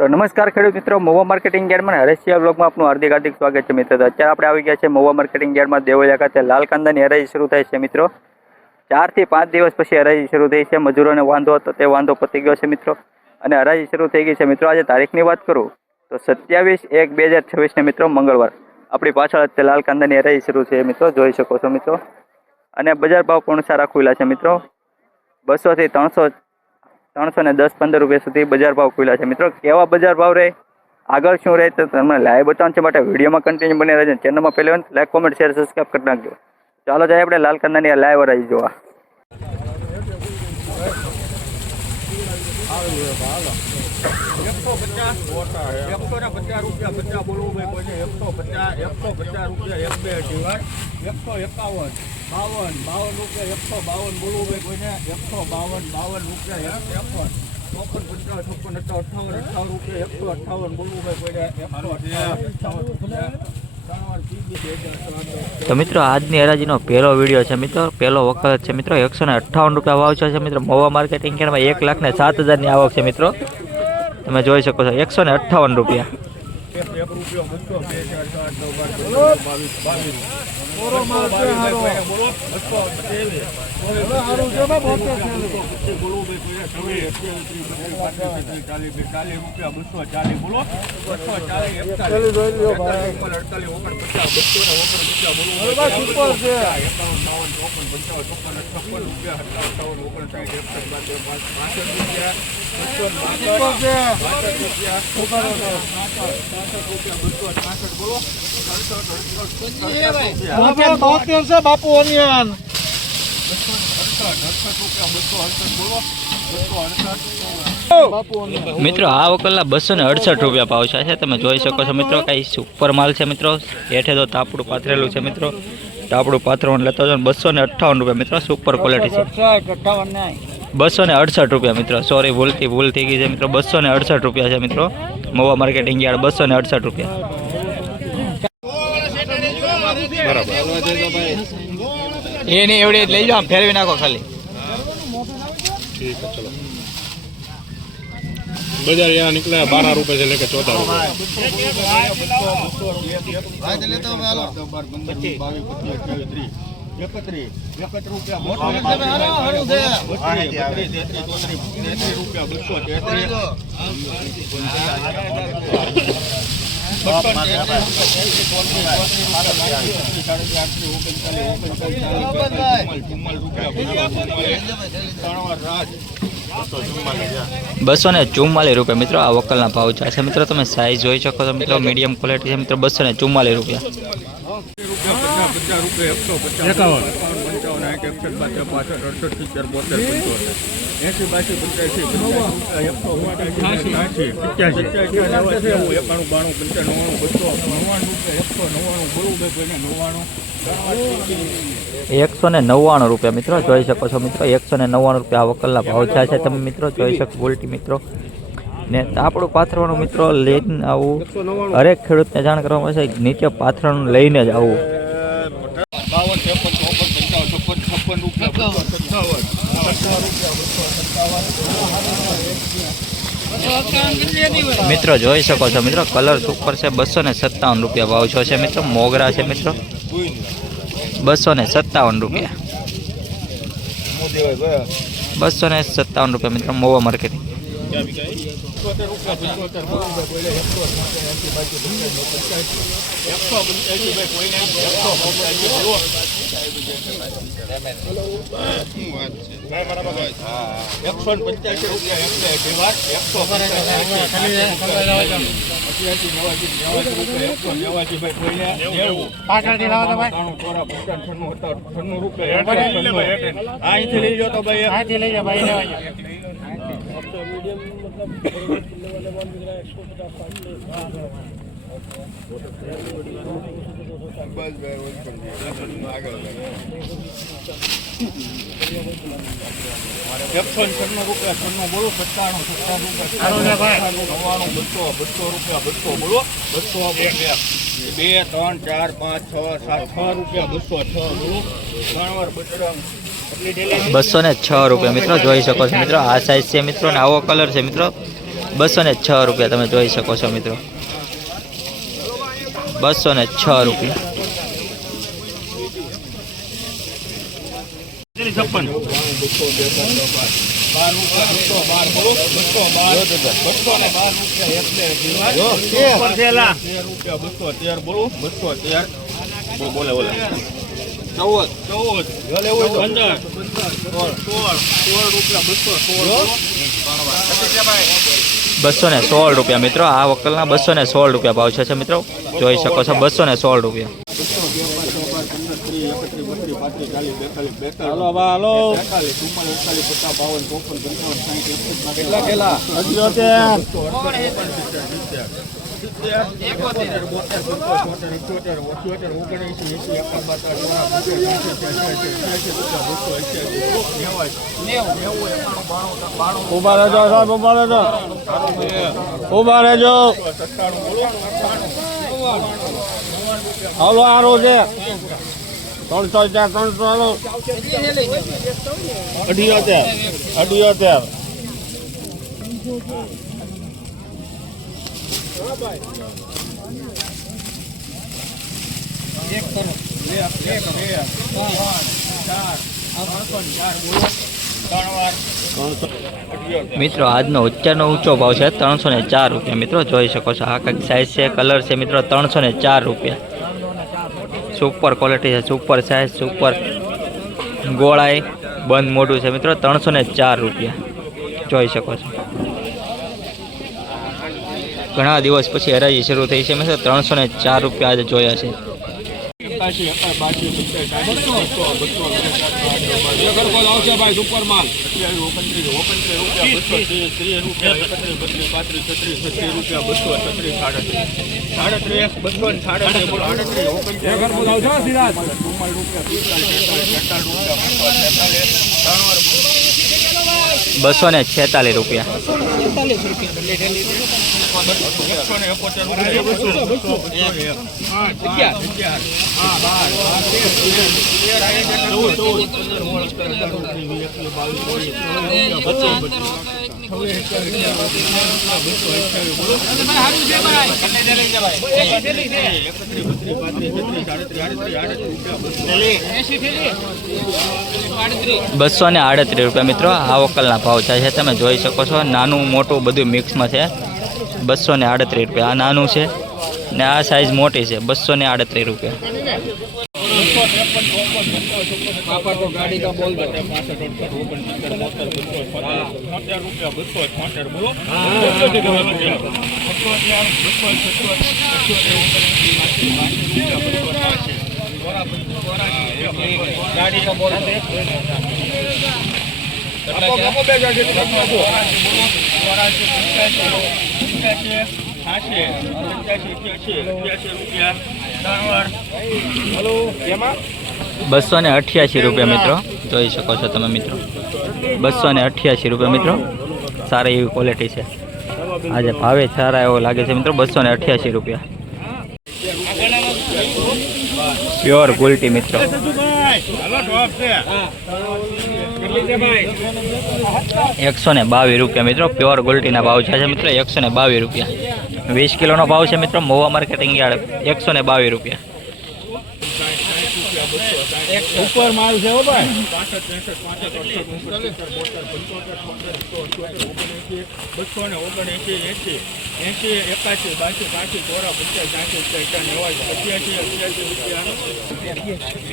તો નમસ્કાર ખેડૂત મિત્રો, મહુવા માર્કેટિંગ યાર્ડમાં હરેશિયા બ્લોગમાં આપનું હાર્દિક સ્વાગત છે મિત્રો। તો અત્યારે આપણે આવી ગયા છે મહુવા માર્કેટિંગ યાર્ડમાં દેવળિયા ખાતે લાલ કાંદાની હરાજી શરૂ થાય છે મિત્રો। 4 થી 5 દિવસ પછી હરાજી શરૂ થઈ છે। મજૂરોને વાંધો હતો તે વાંધો પતી ગયો છે મિત્રો અને હરાજી શરૂ થઈ ગઈ છે મિત્રો। આજે તારીખની વાત કરું તો 27/1/2026 ને મિત્રો મંગળવાર આપણી પાછળ તે લાલ કાંદાની હરાજી શરૂ છે મિત્રો, જોઈ શકો છો મિત્રો। અને બજાર ભાવ પણ સારા ખુલ્લા છે મિત્રો। 200 થી 310-15 રૂપિયા સુધી બજાર ભાવ ખુલ્લા છે મિત્રો। કેવા બજાર ભાવ રહે, આગળ શું રહે તો તમને લાઈવ બતાવવાનું છે, માટે વિડીયોમાં કન્ટિન્યુ બની રહેજો। ચેનલમાં પહેલી વાર લાઈક, કોમેન્ટ, શેર, સબસ્ક્રાઈબ કરી નાખજો। ચાલો જાય આપણે લાલ કાંદાની લાઈવ હરાજી જોવા। તો મિત્રો આજની હરાજીનો પહેલો વિડીયો છે મિત્રો, પહેલો વખત છે મિત્રો। 158 રૂપિયા ભાવ છે મિત્રો। મહુવા માર્કેટિંગ યાર્ડમાં 1,07,000ની આવક છે મિત્રો, તમે જોઈ શકો છો। 158 રૂપિયા। બાપુ ઓનિયન મિત્રો આ વકલના 268 રૂપિયા ભાવ છે, તમે જોઈ શકો છો મિત્રો। કઈ સુપર માલ છે મિત્રો। હેઠે તો તાપડું પાથરેલું છે મિત્રો, તાપડું પાથરવાનું લેતો છો। 258 રૂપિયા મિત્રો, સુપર ક્વોલિટી છે। 268 રૂપિયા મિત્રો, સોરી ભૂલ થઈ ગઈ છે મિત્રો। 268 રૂપિયા છે મિત્રો, મહુવા માર્કેટિંગ યાર્ડ 268 રૂપિયા। એની એવડી લઈ જાઓ, ફેરવી નાખો ખાલી। ठीक है, चलो बाजार यहाँ निकला 12 रुपए से लेकर 14 ₹244 રૂપિયા મિત્રો આ વકલના ભાવ છે મિત્રો। તમે સાઈઝ જોઈ શકો છો મિત્રો, મીડિયમ ક્વોલિટી છે મિત્રો। 244 રૂપિયા। ₹199 મિત્રો, જોઈ શકો છો મિત્રો। 199 રૂપિયા આ વકલના ભાવ છે તમે મિત્રો જોઈ શકો। ઉલટી મિત્રો ને તાપડું પાથરવાનું મિત્રો લઈને આવું, હરેક ખેડૂતને જાણ કરવામાં આવશે, નીચે પાથરવાનું લઈને જ આવું। મિત્રો જોઈ શકો છો મિત્રો, કલર સુપર છે। 257 રૂપિયા ભાવ છે મિત્રો। મોગરા છે મિત્રો, 257 રૂપિયા। 257 રૂપિયા મિત્રો, મહુવા માર્કેટિંગ। બે ત્રણ ચાર પાંચ છ સાત છ રૂપિયા 206 બોલો 206 રૂપિયા મિત્રો, જોઈ શકો છો મિત્રો। આ સાઈઝ છે મિત્રો, આવો કલર છે મિત્રો। 206 રૂપિયા તમે જોઈ શકો છો મિત્રો, 206 રૂપિયા. 56 બોલે બોલે 216 રૂપિયા મિત્રો. આ વકલના 216 રૂપિયા ભાવ છે મિત્રો, જોઈ શકો છો 216 રૂપિયા. ઉભા રહેજો સાહેબ, ઉભા રહેજો, ઉભા રહેજો. હાલો આરો છે 300 300 હાલો 78. મિત્રો આજનો ઉચ્ચારનો ઊંચો ભાવ છે 304 રૂપિયા મિત્રો, જોઈ શકો છો. આ કંઈક સાઇઝ છે, કલર છે મિત્રો, 304 રૂપિયા. સુપર ક્વોલિટી છે, સુપર સાઇઝ, સુપર ગોળાઈ, બંધ મોઢું છે મિત્રો, 304 રૂપિયા જોઈ શકો છો. ઘણા દિવસ પછી હરાજી શરૂ થઈ છે મિત્રો, 304 રૂપિયા આજે જોયા છે. ₹246 રૂપિયા. ₹238 મિત્રો. આ વકલના ભાવ છે, તમે જોઈ શકો છો. નાનું મોટું બધું મિક્સમાં છે. 238 રૂપિયા. આ નાનું છે ને આ સાઈઝ મોટી છે. 238 રૂપિયા. ₹288 મિત્રો, જોઈ શકો છો તમે મિત્રો. 288 રૂપિયા મિત્રો. સારી એવી ક્વોલિટી છે. આજે ભાવે સારા એવો લાગે છે મિત્રો. 288 રૂપિયા. પ્યોર ગુલટી મિત્રો. 122 રૂપિયા મિત્રો. પ્યોર ગુલટીના ભાવ છે મિત્રો, 122 રૂપિયા. 20 કિલોનો ભાવ છે મિત્રો. મહુવા માર્કેટિંગ યાર્ડ 122 રૂપિયા. ઉપર માલ છે હો ભાઈ.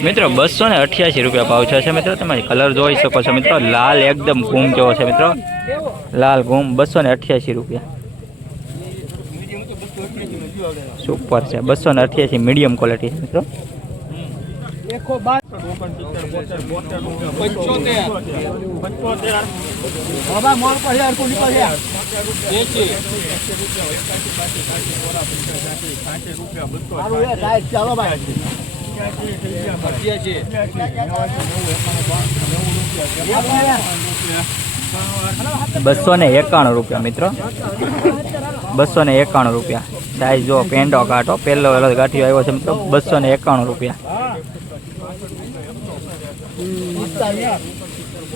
મિત્રો 288 રૂપિયા ભાવ છે મિત્રો. તમે કલર જોઈ શકો છો મિત્રો. લાલ એકદમ ઘૂમ જેવો છે મિત્રો. લાલ ઘૂમ 288 રૂપિયા. સુપર છે. 288 મીડિયમ ક્વોલિટી છે મિત્રો. ચાલો ભાઈ. 291 રૂપિયા મિત્રો. 291 રૂપિયા. સાઈઝ જો પેંડો કાઢો. પહેલો ગાંઠિયો આવ્યો છે મિત્રો. 291 રૂપિયા.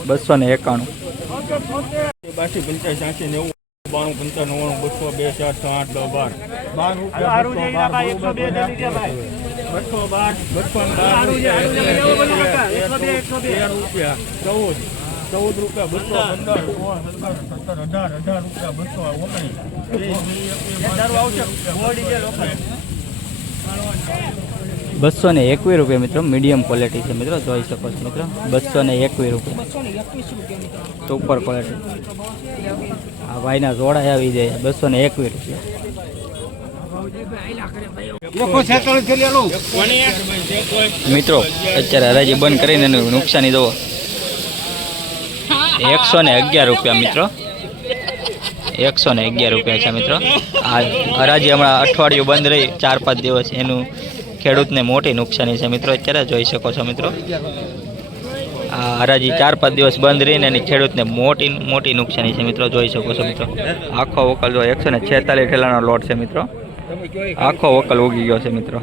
291. 92 95 90 200 2 4 6 8 10 12 રૂપિયા 14 રૂપિયા 215 ₹221 મિત્રો મીડિયમ ક્વોલિટી છે મિત્રો, જોઈ શકો છો મિત્રો. ₹221 સુપર ક્વોલિટી. આ ભાઈના જોડા આવી જાય ₹221. મિત્રો અત્યારે હરાજી બંધ કરીને એનું નુકસાની જુઓ. ₹111 મિત્રો, ₹111 છે મિત્રો. આ હરાજી હમણાં અઠવાડિયું બંધ રહી 4-5 દિવસ, એનું ખેડૂતને મોટી નુકસાની છે મિત્રો. અત્યારે જોઈ શકો છો મિત્રો, આ હરાજી 4-5 દિવસ બંધ રહીને એની ખેડૂતને મોટી નુકસાની છે મિત્રો. જોઈ શકો છો મિત્રો, આખો વકલ જો 146 ઠેલાનો લોટ છે મિત્રો. આખો વકલ ઉગી ગયો છે મિત્રો.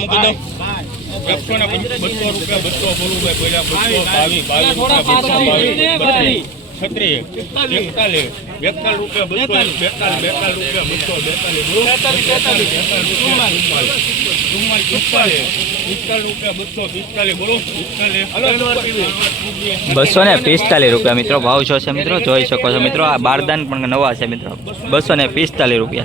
મૂકી દો 152 રૂપિયા ₹245 મિત્રો ભાવ છો છે મિત્રો. જોઈ શકો છો મિત્રો, આ બારદાન પણ નવા છે મિત્રો. ₹245.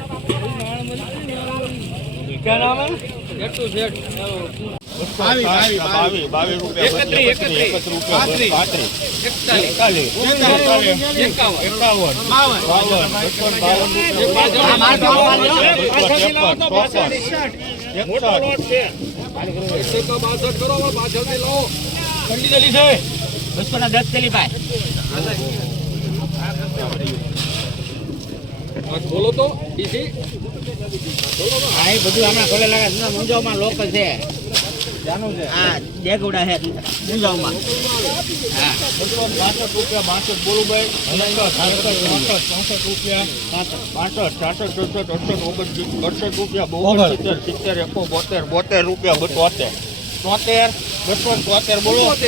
બોલો તો હા, એ બધું હમણાં ખોલે લાગે મુંજાવમાં લોકલ છે. હા, દેગુડા છે મુંજાવમાં. હા, 62 રૂપિયા 62 બોલું ભાઈ 64 રૂપિયા 65 66 68 રૂપિયા 70 72 રૂપિયા 72 73 બોલો 74 75 રૂપિયા 281 બોલો ભાઈ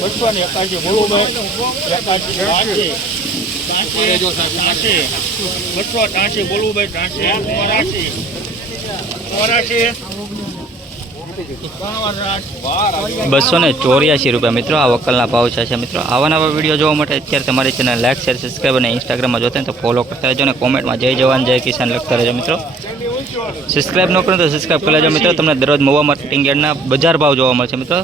280 બોલું ભાઈ ₹284 મિત્રો આ વકલના ભાવ છે મિત્રો. આવા નવા વિડીયો જોવા માટે અત્યારે તમારી ચેનલ લાઈક, શેર, સબસ્ક્રાઈબ અને ઇન્સ્ટાગ્રામમાં જોતા હોય તો ફોલો કરતા રહેજો અને કોમેન્ટમાં જય જવાન જય કિસાન લખતા રહેજો મિત્રો. સબસ્ક્રાઈબ ન કરો તો સબસ્ક્રાઈબ કરી લેજો મિત્રો. તમને દરરોજ મહુવા માર્કેટિંગ યાર્ડના બજાર ભાવ જોવા મળશે મિત્રો.